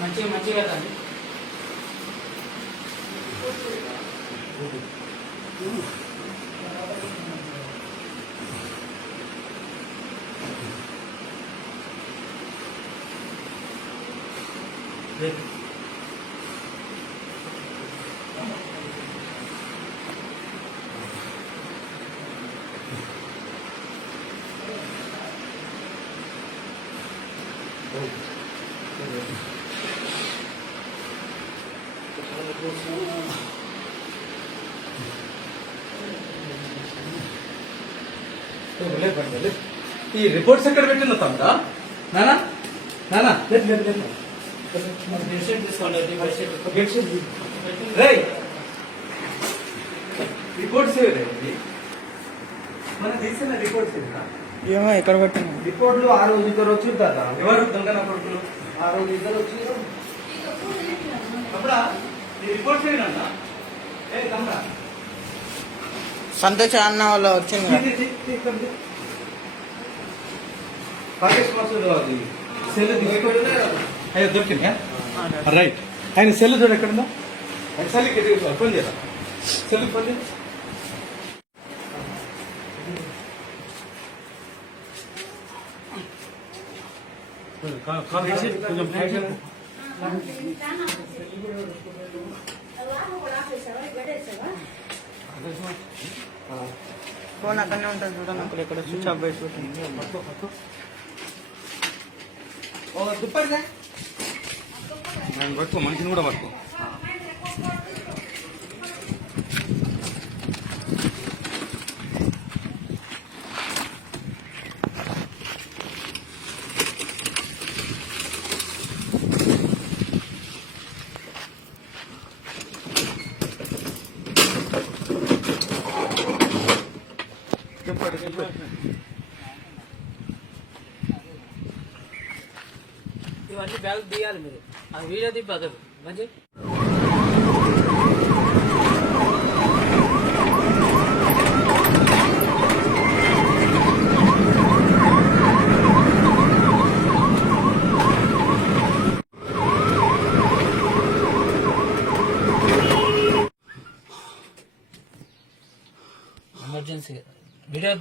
మంచిగా ఈ రిపోర్ట్స్ ఎక్కడ పెట్టిందో తమ్ముడా? నానా నానా రిపోర్ట్స్ మన తీసిన రిపోర్ట్స్ ఏమో ఎక్కడ పెట్టినా రిపోర్ట్లు ఆ రోజు ఇద్దరు వచ్చి ఎవరు దొంగన కొడుకులు ఆ రోజు ఇద్దరు వచ్చి తమ్ముడా ఈ రిపోర్ట్స్ ఏనా? ఏ తమ్ముడా సంతోష్ అన్న వాళ్ళు వచ్చింది సెల్ అయ్యో దొరికిందా? రైట్. ఆయన సెల్ చూడ ఎక్కడుందా? ఆయన సెల్కి ఫోన్ చేయాలి. సెల్కి ఫోన్ చేయాలి. ఫోన్ అక్కడనే ఉంటుంది చూడండి. అక్కడ ఎక్కడ స్విచ్ ఆఫ్ వేసి పెట్టింది. దుప్పటిదా నేను పట్టుకో, మనిషిని కూడా పట్టుకో. ఇవన్నీ బ్యాగ్ తీయాలి మీరు. అది వీడియో తీపి అసలు మంచి ఎమర్జెన్సీ వీడియో